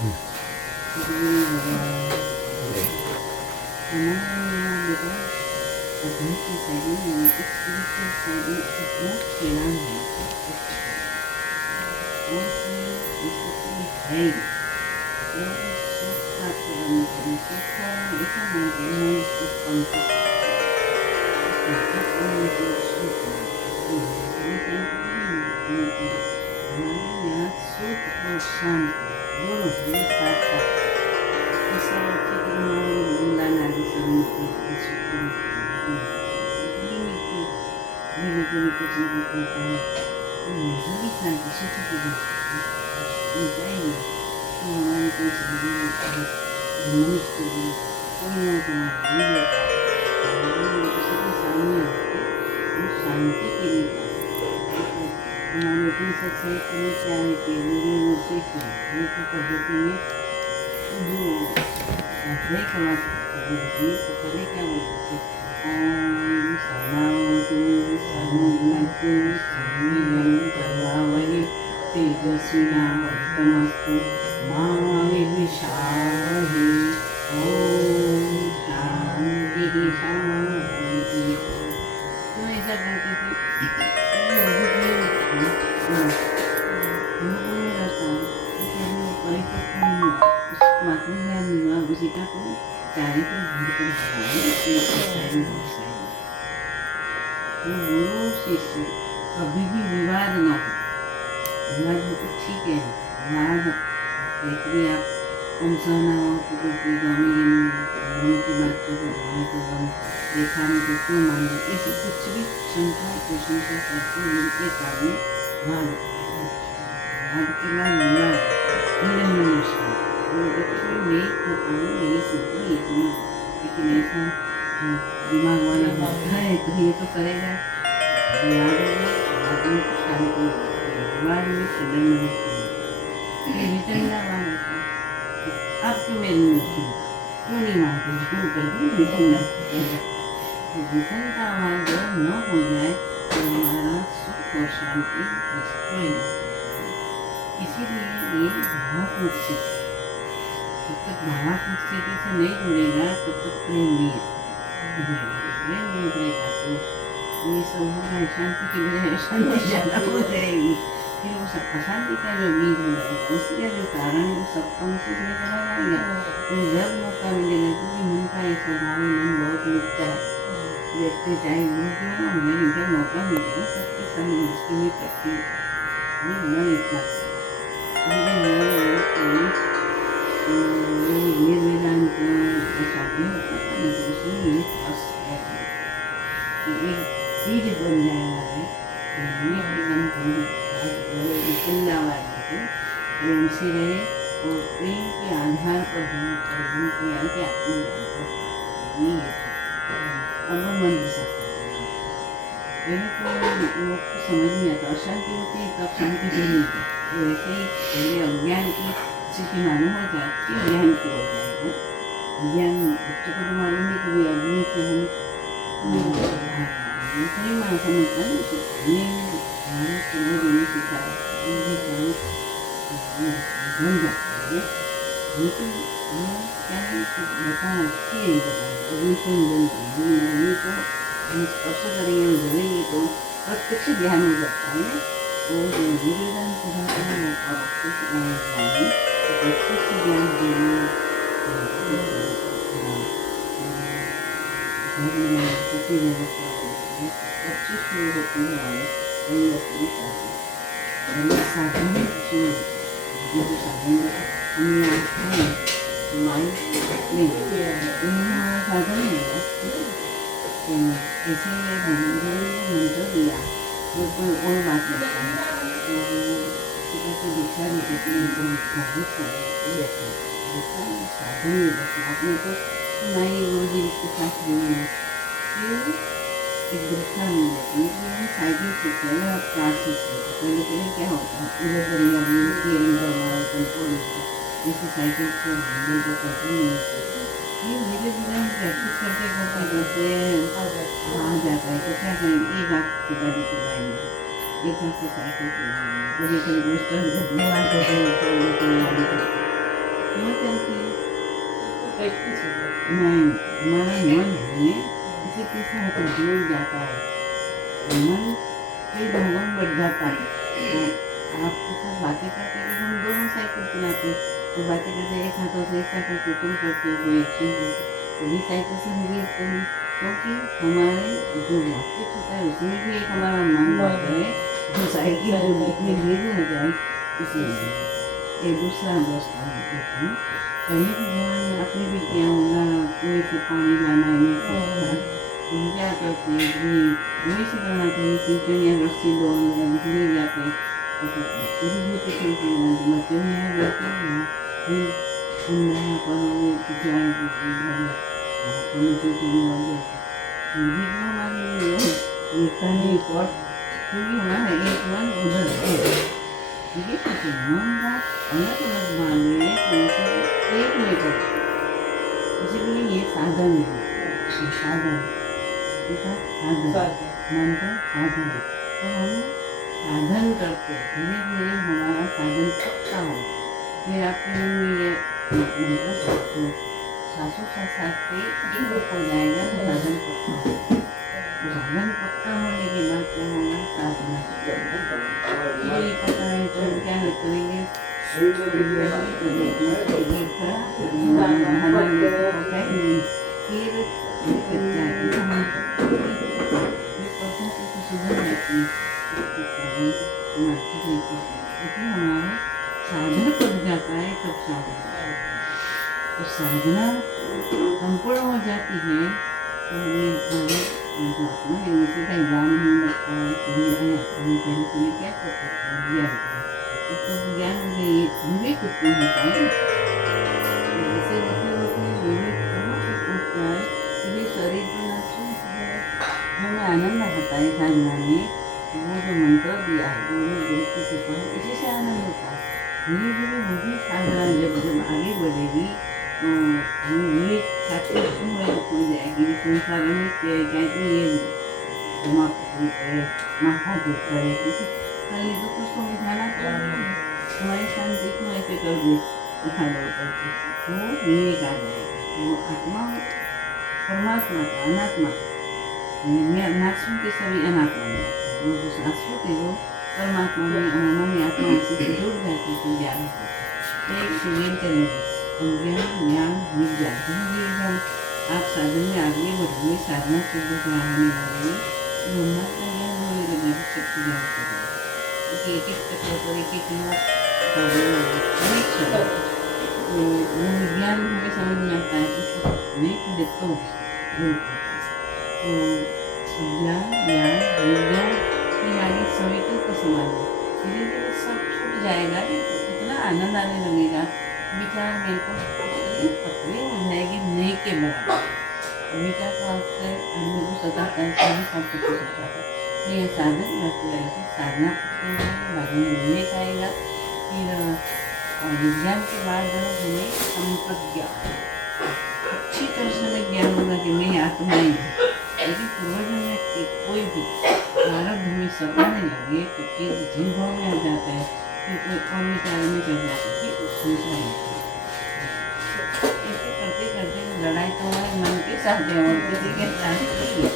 सदगुरु भगवान हमारे यहाँ बेटा अध्ययन की शैली में स्पिरिचुअल शैली इतना परिणाम है वो है लोग सुख प्राप्त करने के लिए सुख ऐसा मानते हैं सुख कम हमारे यहाँ सुख और शांति दोनों ही साथ साथ ऐसा बुलाना कुछ नहीं होता है मेरी शांति सुख की जाएगी तो हमारे कोई समझ मनुष्य के लिए कोई ना तुम्हारे सबके सामने शांति के लिए हमारे अपनी सत्संग में क्या है कि मेरे मुझसे की पद्धति में जो अध्यय करवा सकते हैं तो पहले क्या बोलते थे ओम सहनावतु सहनोभुनक्तु सह कर्वावहै तेजस्विनावधीतमस्तु मा विद्विषावहै ओम शांति शांति। तो ऐसा करते थे परिपक्व मातृज्ञान हुआ उसी का तो चारित्र तो गुरु शिष्य कभी भी विवाद न हो। विवाद हो तो ठीक है विवाद इसलिए आप कम सहना हो तो कोई गम की बात करो हमें तो गम देखा नहीं तो क्यों मान लो ऐसे कुछ भी शंका प्रशंसा करके उनके सामने वाद के बाद विवाद मैं यही सोचूँ ये समझ लेकिन ऐसा दिमाग वाला होता है तो ये तो करेगा विवाद में शांति विवाद में खंडन नहीं वितंडावाद होता है। अब क्यों मेरी मूर्ति क्यों नहीं मानते क्यों करके वितंडावाद न हो जाए तो हमारा सुख और शांति डिस्ट्रॉय न हो। इसीलिए ये भावात्मक स्थिति जब तक भावात्मक स्थिति से नहीं जुड़ेगा तब तक प्रेम नहीं जुड़ेगा तो ये सब होगा शांति की बजाय अशांति ज़्यादा हो जाएगी फिर वो सब अशांति का जो बीज हो जाएगा उसका जो कारण है वो सबका उसी में चला जाएगा। तो जब मौका मिलेगा क्योंकि मन का एक स्वभाव है मन बहुत लिखता है देखते चाहे गुरु क्यों ना मुझे जब मौका मिलेगा सबके सामने उसके लिए करती न लिखना निर्वेदांत असाध्य होता था नहीं तो उसमें ये बीज बन जाएगा है चिंदावाद प्रेम से रहे और प्रेम के आधार पर हम किया कि आत्मज्ञान अब वो मंत्र शास्त्र पहले तो लोग को समझ नहीं आता अशांति होती है तब शांति भी नहीं होती तो वैसे ही पहले अज्ञान की स्थिति मालूम हो जाती है ज्ञान की हो जाएगा। ज्ञान बच्चों को तो मालूम है कि अग्नि से हम सही माँ समझता है कि हमारे पूर्वजों ने सिखाया बन जाता है लेकिन वो क्या है कि बता अच्छी है अग्नि से मिलन अग्नि को हम स्पर्श करेंगे जलेंगे तो प्रत्यक्ष ध्यान हो जाता है। तो जो निर्वेदांत पढ़ाता है और प्रत्यक्ष ज्ञान अच्छी शुरू होती है साधन साधन हमने हमारा साधन है तो ऐसे मंत्र दिया वो कोई और बात लगता है तो किसी को दीक्षा नहीं देती साधन नहीं देती आपने तो सुनाई गुरु जी के साथ नहीं है फिर एक दीक्षा नहीं देती लेकिन हम साइकिल सीखते हैं आप कार सीखते हैं पहले पहले क्या होता है इधर बढ़िया स्टीयरिंग पर हमारा कंट्रोल होता है जैसे साइकिल को हैंडल को कंट्रोल नहीं होता ये धीरे धीरे हम प्रैक्टिस करते करते करते आ जाता है तो क्या करेंगे एक हाथ से गाड़ी चलाएंगे एक हाथ से साइकिल चलाएंगे तो जैसे गाड़ी प्रैक्टिस हो जाती नहीं, हमारा मन है किसी के साथ जुड़ जाता है, मन कई भागों में बढ़ जाता है। तो आपके साथ बातें करते हुए हम दोनों साइकिल चलाते, तो बातें करते एक हाथों से ऐसा करते, तुम करते हो कोई एक्शन करते, तो भी साइकिल से हम गिरते हैं, क्योंकि हमारे जो बातचीत होता है उसमें भी एक हमारा मन रहता है, जो साइकिल जो में गिर न जाए इसलिए। ये दूसरा दोस्त है, कहीं भी जवान में आपने भी किया होगा, कुएं से पानी लाना है नहीं सकता, तुम क्या करते वही से बनाते हैं, चिंचड़ियाँ रस्सी दौड़ ले जाते, तो बच्चे भी होते थे, बच्चे भी यहाँ जाते हैं, फिर हम यहाँ पर वो पिछड़ा वहाँ पर नीचे चिड़िया और जाते, फिर भी वो हमारे लिए एकता नहीं पड़, क्योंकि हमारा एक मन उधर है, ठीक है, तो मन का अलग अलग माने तो एक में करते, इसलिए ये साधन है, ये साधन का साधन, मन का साधन है, तो हम साधन करते, धीरे धीरे हमारा साधन पक्का हो, फिर आपके मन में ये मतलब तो सासू सास से एक हो जाएगा, तो साधन पक्का हो, तो साधन पक्का होने के बाद क्या होगा, साधना ये पता है तो हम क्या करेंगे, हमारा साधन पड़ जाता है, तब साधना, तो साधना संपूर्ण हो जाती है, तो हमें जो आत्मा है उसे का ज्ञान होने लगता है, कभी आया कभी पहले तुम्हें क्या करते थे ज्ञान, तो ज्ञान में विवेक उत्पन्न होता है, जैसे होते होते विवेक कहाँ तक पहुँचता है, यदि शरीर पर नाचते हमें आनंद आता है साधना में, वो जो मंत्र दिया है वो गुरु की कृपा है, इसी से आनंद होता है, धीरे धीरे वो भी साधना जब आगे बढ़ेगी तो हमें विवेक छात्र हो जाएगी, संसार में क्या ये दिमाग करे, माथा दुख करे, खाली दुख उसको मिटाना हमारी शांति को ऐसे कर दे, दिखा दो करके, तो विवेक आ जाएगा, तो आत्मा परमात्मा का अनात्मा नाश्वत के सभी अनात्मा में आते हैं, वो जो शाश्वत है वो परमात्मा में हमारी आत्मा से जुड़ जाती है, ज्ञान तो एक सुमेल करेंगे, ज्ञान विज्ञान, धीरे हम आप साधन में आगे बढ़ेंगे, साधना से जो ज्ञान होने लगेंगे, ब्रह्मांड का ज्ञान होने लगेगा, शक्ति ज्ञान करेंगे, क्योंकि एक एक चक्र पर एक एक तो वो विज्ञान हमें समझ में आता है, उसको नहीं पढ़े तो ज्ञान ज्ञान विज्ञान के आगे सविकल्प का समान है, धीरे धीरे सब छूट जाएगा, इतना आनंद आने लगेगा, विचार मेरे को पतली हो जाएगी नहीं के बराबर, विचार को अक्सर आदमी को सताता है, सभी सब कुछ होता है, तो यह साधन करते रहेगा, साधना करते रहेंगे, बाद में विवेक आएगा, फिर विज्ञान के बाद हमें संप्रज्ञान, अच्छी तरह से हमें ज्ञान होगा कि मेरी आत्मा ही है, यदि पूर्वजों में कोई भी प्रारब्ध में सताने लगे तो फिर जीव भाव में आ जाता है, फिर कोई और विचार में चढ़ जाता है, ऐसे करते करते लड़ाई तो हमारे मन के साथ है और किसी के साथ नहीं है,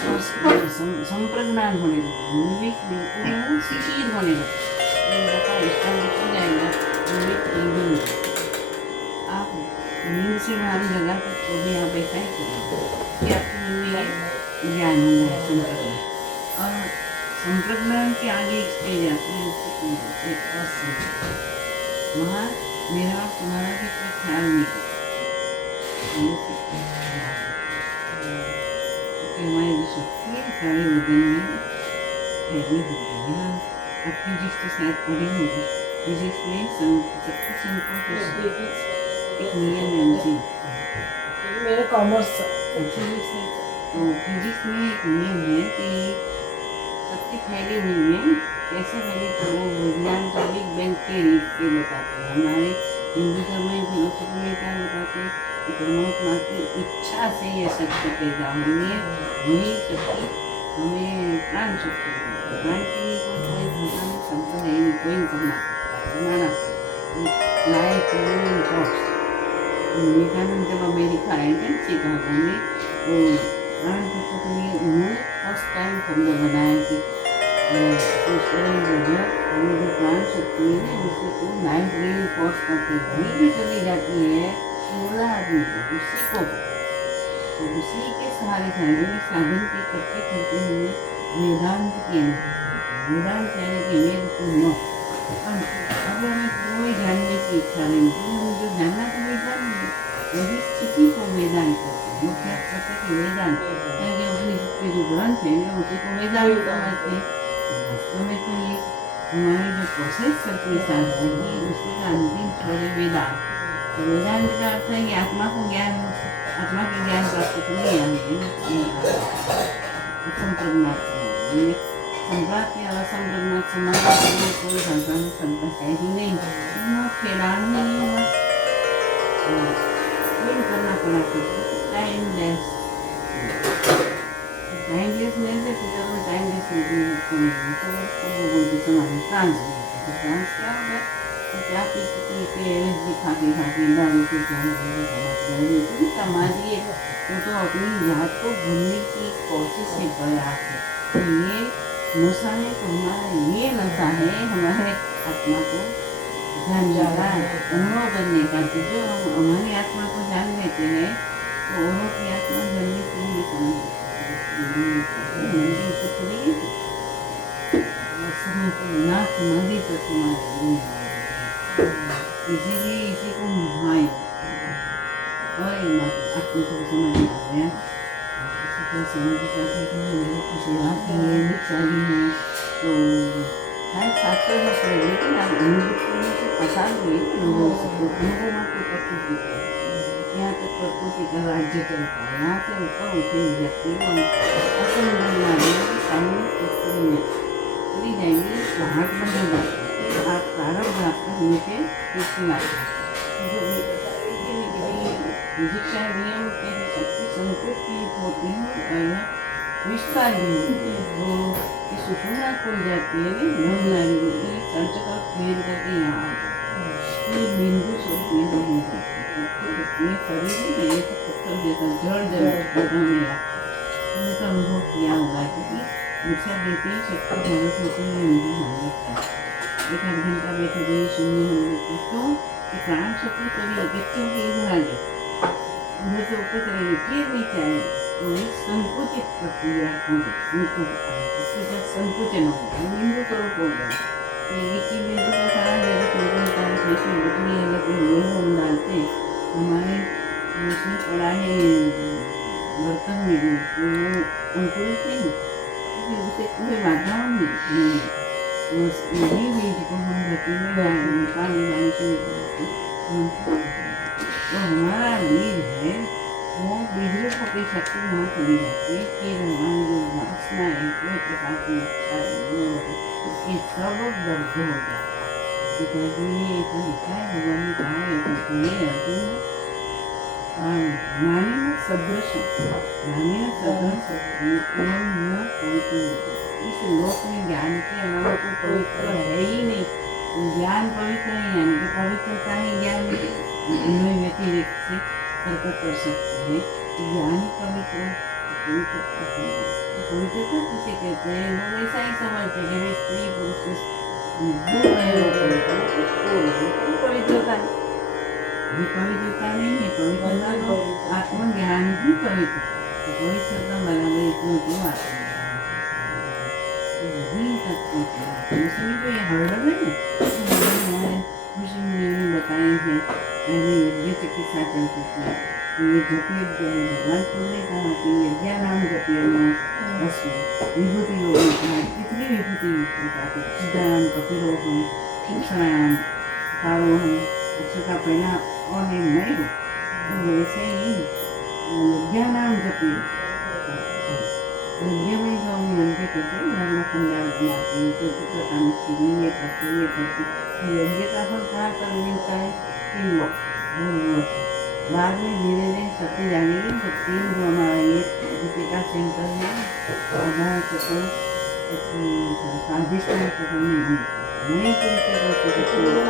तो संप्रज्ञान होने लगे, विवेक बिल्कुल स्थिर होने लगे, हो जाएगा विवेक, आप नींद से बाहर लगा तो भी आप ऐसा ही करेंगे कि आपके मन में ज्ञान होगा है संप्रज्ञान, और संप्रज्ञान के आगे एक स्टेज आती है, उससे असंप्रज्ञान, वहाँ मेरा और तुम्हारा भी कोई ख्याल नहीं करता, हमारी जो शक्ति है सारे वजन में फैली होती है, आप फिजिक्स तो शायद पढ़ी होगी, फिजिक्स में शक्ति संकोच एक नियम है, उसी मेरा कॉमर्स फिजिक्स है, तो फिजिक्स में एक नियम है कि शक्ति फैली हुई है, कैसे फैली, तो वो विज्ञान को बिग बैंग थियरी से बताते हैं, हमारे हिंदू धर्म में फिलोसफी में क्या बताते हैं कि परमात्मा की इच्छा से ये शक्ति पैदा हुई है, वही शक्ति हमें प्राण शक्ति देती है, प्राण के लिए कोई भाषा में शब्द है नहीं, कोई करना पड़ता है, बनाना पड़ता है, लाइफ विवेकानंद जब अमेरिका आए थे शिकागो में, तो प्राण तत्व के लिए उन्होंने फर्स्ट टाइम शब्द बनाया कि ईश्वरीय जगत, ये जो प्राण शक्ति है ना, उसी को लाइफ रील फोर्स करके धीरे चली जाती है पूरा आदमी को, उसी को, तो उसी के सहारे सारे साधन के करते करते हुए वेदांत की अनुभूति, वेदांत यानी कि वेद को न, अब हमें कोई जानने की इच्छा नहीं, हम जो जानना तो वेदांत है, वही स्थिति को वेदांत करते हैं, वो क्या करते कि वेदांत, क्योंकि उपनिषद के जो ग्रंथ है ना उसी को वेदांत समझते हैं। वास्तव में तो ये हमारी जो प्रोसेस चलती है साधना की, उसी का अंतिम छोर है वेदांत। तो वेदांत का अर्थ है कि आत्मा को ज्ञान, आत्मा के ज्ञान प्राप्त करने असंप्रज्ञात समाधि, संप्राप्ति और असंप्रज्ञात समाधि में कोई भाषा में शब्द है ही नहीं, खेलान नहीं हुआ, कोई करना पड़ा टाइमलेस, टाइमलेसनेस है तो चलो टाइमलेस नहीं तो वो बोलते समाधि ट्रांस, ट्रांस क्या होगा, तो क्या पीते एलर्जी खाते खाते दारू के समाधि, समाधि है वो तो अपनी याद को भूलने की कोशिश है, प्रयास है। तो ये नशा है तो हमारा ये नशा है हमारे आत्मा को जानने का, अनुभव करने का। तो जो हम हमारी आत्मा को जान लेते हैं तो औरों की आत्मा जानने क्यों नहीं समझ ना समाधि तो तुम्हारे, इसीलिए इसी को भाई और एक बात आपको तो समझ में आ गया, इसी को समझ जाते कि मेरे कुछ याद है चाहिए है तो शायद शास्त्रों में पढ़े, लेकिन आप अनुभूति से पता भी लोगों से अनुभव में तो प्रकृति है, यहाँ तक प्रकृति का राज्य चलता है, यहाँ से ऊपर उठे व्यक्ति को असंभव सामने स्त्री में चली जाएंगी तो हाथ बंद हो जाता है, आप प्रारंभ आपका नीचे तीसरी आता है। शिक्षा नियम के शक्ति संकुच की होती है और विस्तार भी होती है, तो ये सुषुम्ना खुल जाती है ब्रह्म नाड़ी की सर्च का फेर करके यहाँ आ जाता है, ये बिंदु स्वरूप में हो जाती है, ये शरीर है ये तो पत्थर जैसा जड़ जड़ मेरा मैंने तो अनुभव किया होगा, क्योंकि दीक्षा देते ही शक्ति जागृत होती है, अनुभव हो जाता है। एक आध घंटा बैठे गए शून्य होने लगते, क्यों कि प्राण शक्ति चली व्यक्तियों के इधर आ गए, उधर से ऊपर चलेगी फिर नीचे आए, तो एक संकुचित प्रक्रिया हो गई, संकुचन हो गया, बिंदु स्वरूप हो गया। एक ही बिंदु का सारा जगत निकलता है, जैसे बुतली अलग लोहे हम डालते हमारे उसमें पड़ा है बर्तन में, तो वो अंकुरित नहीं होता, क्योंकि उसे कोई वातावरण नहीं, यही बीज को हम धरती में डालेंगे, पानी डालने से तो हमारा बीज है वो बीज रूप की शक्ति वहाँ चली जाती है, फिर हमारी जो वासना है कोई प्रकार की इच्छा है ये सब दर्द हो जाता है। पिताजी ने ऐसा लिखा है, भगवान ने कहा है ये अर्जुन ज्ञानी में सदृश, ज्ञानी में सदृश इस लोक में ज्ञान के अलावा कोई पवित्र है ही नहीं, ज्ञान पवित्र है, यानी कि पवित्रता ही ज्ञान व्यतिरिक्त से प्रकट कर सकते हैं। ज्ञान पवित्र, पवित्रता किसे कहते हैं, लोग ऐसा ही समझते हैं कि स्त्री पुरुष पवित्रता, ये पवित्रता नहीं है, पवित्रता तो आत्मज्ञान ही पवित्र, पवित्रता बराबर इतना क्यों आत्मज्ञान, वही तत्व उसमें जो ये हर्डल है ना, हमारे ऋषि मुनि बताए हैं, पहले यज्ञ चिकित्सा चलती थी, ये जपे भगवान ने कहा कि यज्ञ नाम जपे विभूति योग ने कहा कितनी विभूति बताते, सिद्धाराम कपिरोहम क्षणायाम कारोहम अक्षता पहला और मैं हूँ, तो वैसे ही यज्ञ नाम जपे, यज्ञ में जो हम यज्ञ करते हैं धर्म खंडाल बनाते हैं, तो पुत्रता मिश्री ये करते यज्ञ का फल कहाँ पर मिलता है, 3 वर्ष बाद में धीरे धीरे शक्ति जानेगी, तो 3 जो हमारा ये दीपिका सेंटर है आधार चक्र स्वादिष्ट चक्र में नहीं तरीके ना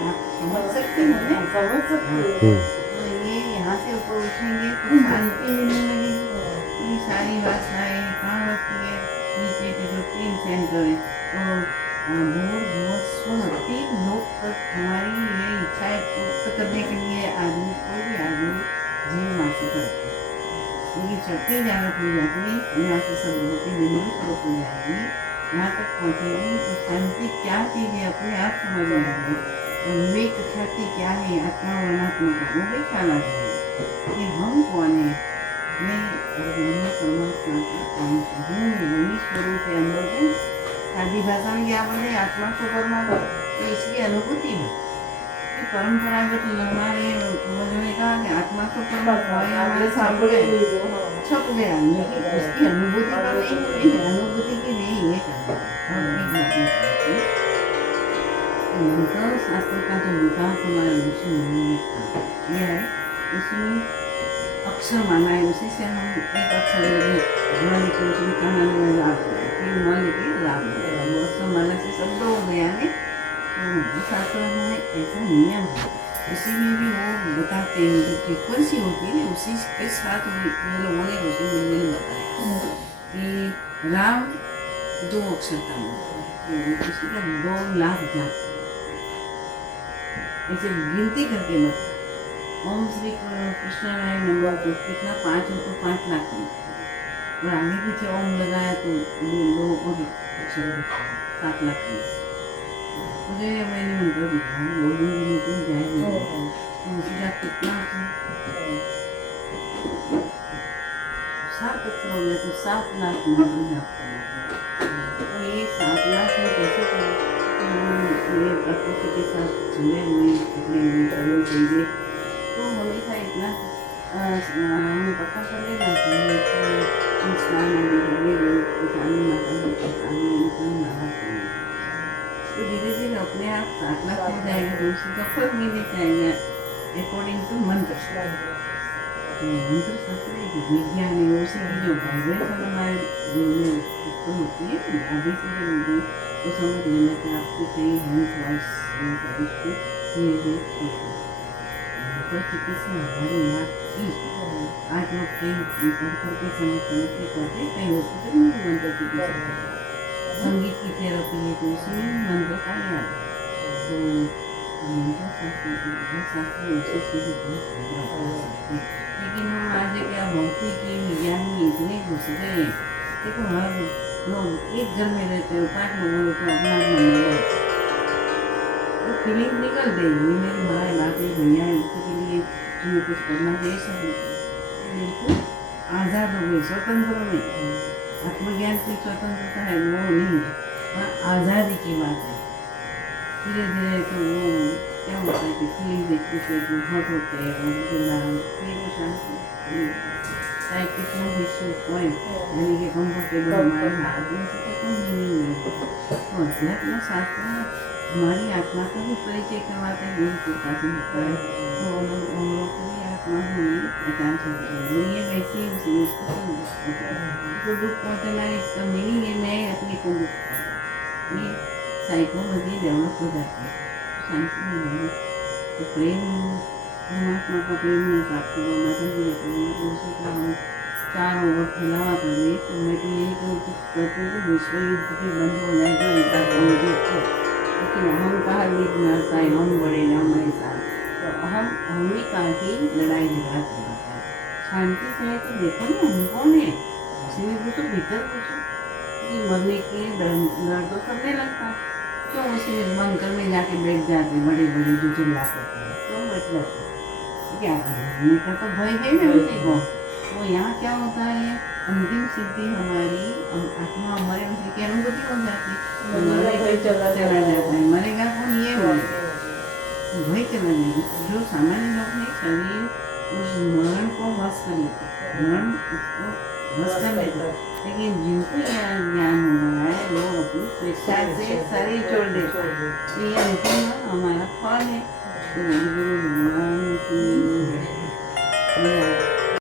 आप समझ सकते होने समझ सकती हूँ। तो ये यहाँ से ऊपर उठेंगे तो शांति मिलने लगेगी। ये सारी वासनाएं कहाँ होती है? नीचे के जो 3 सेंटर है तो भूल भुवः स्व 3 लोक तक हमारी ये इच्छाएं पूर्ण करने के लिए आदमी कोई भी आदमी जीव मासी करता है। ये चलती जागत हो जाती है, यहाँ से सब होती बिंदु स्रोत हो जाएगी, यहाँ तक पहुँचेगी तो शांति क्या चीज़ है अपने आप समझ में आएगी। और विवेक ख्याति क्या है आत्मा वर्णात्मा का वो भी ख्याल आ जाएगा कि हम कौन है। मैं ब्रह्म परमात्मा का अंश हूँ, वही स्वरूप है अंदर से। सादी भाषा में क्या बोले? आत्मा को परमात्मा, तो इसकी अनुभूति है कि परंपरागत हमारे पूर्वजों ने कहा कि आत्मा को परमात्मा हमारे सामने छप गया, लेकिन उसकी अनुभूति तो नहीं हुई है। अनुभूति के लिए ये करना। अब एक बात मंत्र शास्त्र का जो विकास हमारे ऋषि मुनियों ने किया है उसमें अक्षर माना है, उसी से हम एक अक्षर लेके न लेके उसमें कहना में लाभ फिर न लेके लाभ वो अक्षर माना से शब्द हो गया है। तो शास्त्र में ऐसा नियम है, उसी में भी वो बताते हैं जो फ्रीक्वेंसी होती है ना उसी के साथ लोगों ने ऋषि मुनियों ने बताया कि राम 2 अक्षर का मंत्र तो उसी का 2 लाख जाप ऐसे गिनती करके बता। ओम श्री कृष्ण राय नंबर तो कितना 5 हो तो 5 लाख और आगे पीछे ओम लगाया तो 2 और अक्षर 7 लाख मुझे मैंने मंत्र दिखाया बोलूँगी नहीं तो जाएगी तो उसी का कितना 7 अक्षर हो गया तो 7 लाख मंत्र जाप करना। तो ये 7 लाख में कैसे करें? मेरे प्रकृति के साथ जुड़े हुए कपड़े हुए करने चाहिए तो हमेशा इतना हमें पता चलेगा कि स्नान आदि करके किसानी माता जी के सामने निकल माला तो धीरे धीरे अपने आप 7 लाख हो जाएगा तो उसी का फल मिलने जाएगा अकॉर्डिंग टू मंत्र। मंत्र शास्त्र एक विज्ञान है, उसी की जो वाइब्रेशन हमारे दिल में उत्पन्न होती है आदि से जो होती है तो समझ लेना कि आपकी कई हेल्थ वाइज धीरे धीरे ठीक है। तो चिकित्सा हमारे यहाँ की आज लोग कई पढ़ करके समझ के करते कई हॉस्पिटल में भी मंत्र चिकित्सा संगीत की थेरेपी है तो उसमें भी मंत्र का याद तो मंत्र शास्त्र उसी से भी बहुत सकते हैं। लेकिन हम आज क्या भौतिक विज्ञान में इतने घुस गए देखो हर लोग एक घर में रहते हो 5 लोगों को अपना अपना तो फीलिंग निकल गई मेरे भाई बाप भैया इसी के लिए तुम्हें कुछ करना चाहिए सब बिल्कुल आज़ाद हो गई स्वतंत्र में आत्मज्ञान की स्वतंत्रता है वो नहीं है पर आज़ादी की बात है। धीरे धीरे तो वो क्या होता है कि फीलिंग देखते थे तो हट होते हैं और फिर वो शांति चाहे कितना भी सुख हो यानी कि कम्फर्टेबल हमारे हाथ में से तो कोई मीनिंग नहीं है। तो अध्यात्म शास्त्र हमारी आत्मा का भी परिचय करवाते हैं गुरु कृपा से होता है तो हम लोग को भी आत्मा हमें पहचान सकते हैं ये वैसे ही उसको दुख पहुँचाना है इसका मीनिंग है मैं अपने को दुख पहुँचा ये साइकोलॉजी डेवलप हो जाती है शांति मिलेगी तो प्रेम परमात्मा का प्रेम में प्राप्त हुआ माता जी का प्रेम तो उसी का हम चारों ओर फैलावा करें तो मैं तो यही कहती हूँ कि विश्व युद्ध भी बंद हो जाए तो ऐसा समझे लेकिन अहंकार भी मारता है हम बड़े हमारे साथ तो अहमी का ही लड़ाई झगड़ा करवाता है। शांति से है तो देखो ना हम कौन है उसमें घुसो भीतर घुसो कि मरने के डर तो सबने लगता है क्यों उसी में बंद कर में जाके बैठ जाते बड़े बड़े जो चिल्ला करते हैं क्यों बैठ जाते क्या मरने का तो भय है ना उसी को वो यहाँ क्या होता है अंतिम सिद्धि हमारी आत्मा हमारे उसी की अनुभूति हो जाती है चला जाता है मरेगा कौन ये भय चला जाएगा जो सामान्य लोग हैं शरीर उस मरण को वश कर लेते मरण उसको वश कर लेते लेकिन जिनको ज्ञान हो रहा है वो अपनी स्वेच्छा से शरीर छोड़ देते ये अंतिम हमारा फल है तो गुरु भगवान की